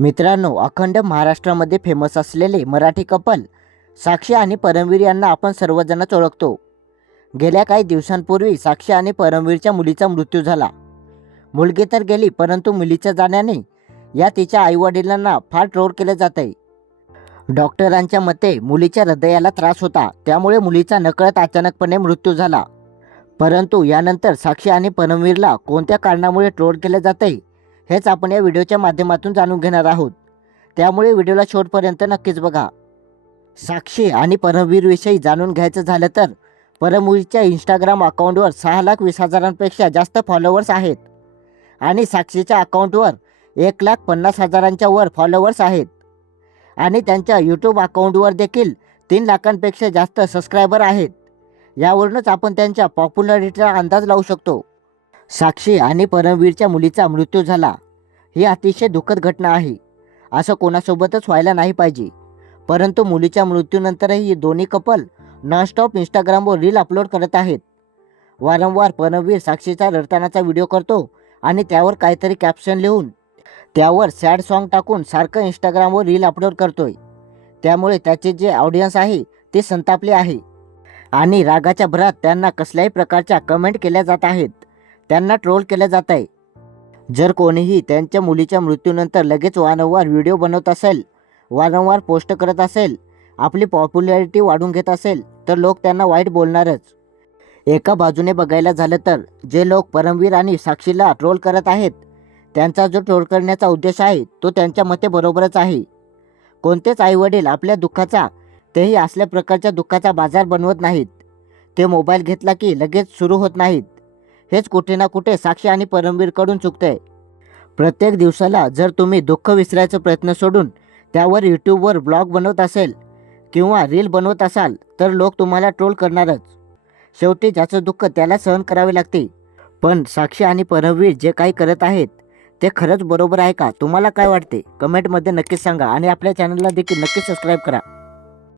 मित्रांनो अखंड महाराष्ट्रामध्ये फेमस असलेले मराठी कपल साक्षी आणि परमवीर यांना आपण सर्वजणच ओळखतो. गेल्या काही दिवसांपूर्वी साक्षी आणि परमवीरच्या मुलीचा मृत्यू झाला. मुलगी तर गेली परंतु मुलीच्या जाण्याने या तिच्या आईवडिलांना फार ट्रोल केले जात आहे डॉक्टरांच्या मते मुलीच्या हृदयाला त्रास होता त्यामुळे मुलीचा नकळत अचानकपणे मृत्यू झाला. परंतु यानंतर साक्षी आणि परमवीरला कोणत्या कारणामुळे ट्रोल केले जाते हेच आपण या व्हिडिओच्या माध्यमातून जाणून घेणार आहोत. त्यामुळे व्हिडिओला शेवटपर्यंत नक्कीच बघा. साक्षी आणि परमवीरविषयी जाणून घ्यायचं झालं तर परमवीरच्या इंस्टाग्राम अकाउंटवर सहा लाख वीस हजारांपेक्षा जास्त फॉलोअर्स आहेत. आणि साक्षीच्या अकाउंटवर एक लाख पन्नास हजारांच्या वर फॉलोअर्स आहेत. आणि त्यांच्या यूट्यूब अकाउंटवर देखील तीन लाखांपेक्षा जास्त सबस्क्रायबर आहेत. यावरूनच आपण त्यांच्या पॉप्युलरिटीचा अंदाज लावू शकतो. साक्षी आणि परमवीरच्या मुलीचा मृत्यू झाला. ही अतिशय दुःखद घटना आहे. असं कोणासोबतच व्हायला नाही पाहिजे. परंतु मुलीच्या मृत्यूनंतरही दोन्ही कपल नॉनस्टॉप इंस्टाग्रामवर रील अपलोड करत आहेत. वारंवार परमवीर साक्षीचा रडतानाचा व्हिडिओ करतो आणि त्यावर काहीतरी कॅप्शन लिहून त्यावर सॅड सॉन्ग टाकून सारखं इंस्टाग्रामवर रील अपलोड करतोय. त्यामुळे त्याचे जे ऑडियन्स आहे ते संतापले आहे. आणि रागाच्या भरात त्यांना कसल्याही प्रकारच्या कमेंट केल्या जात आहेत. त्यांना ट्रोल केलं जात आहे जर कोणीही त्यांच्या मुलीच्या मृत्यूनंतर लगेच वारंवार व्हिडिओ बनवत असेल वारंवार पोस्ट करत असेल आपली पॉप्युलॅरिटी वाढून घेत असेल तर लोक त्यांना वाईट बोलणारच. एका बाजूने बघायला झालं तर जे लोक परमवीर आणि साक्षीला ट्रोल करत आहेत त्यांचा जो ट्रोल करण्याचा उद्देश आहे तो त्यांच्या मते बरोबरच आहे. कोणतेच आईवडील आपल्या दुःखाचा तेही असल्या प्रकारच्या दुःखाचा बाजार बनवत नाहीत. ते मोबाईल घेतला की लगेच सुरू होत नाहीत. हेच कुठे ना कुठे साक्षी आणि परमवीरकडून चुकतंय. प्रत्येक दिवसाला जर तुम्ही दुःख विसरायचा प्रयत्न सोडून त्यावर यूट्यूबवर ब्लॉग बनवत असेल किंवा रील बनवत असाल तर लोक तुम्हाला ट्रोल करणारच. शेवटी ज्याचं दुःख त्याला सहन करावे लागते. पण साक्षी आणि परमवीर जे काही करत आहेत ते खरंच बरोबर आहे का? तुम्हाला काय वाटते? कमेंटमध्ये नक्कीच सांगा आणि आपल्या चॅनलला देखील नक्कीच सबस्क्राईब करा.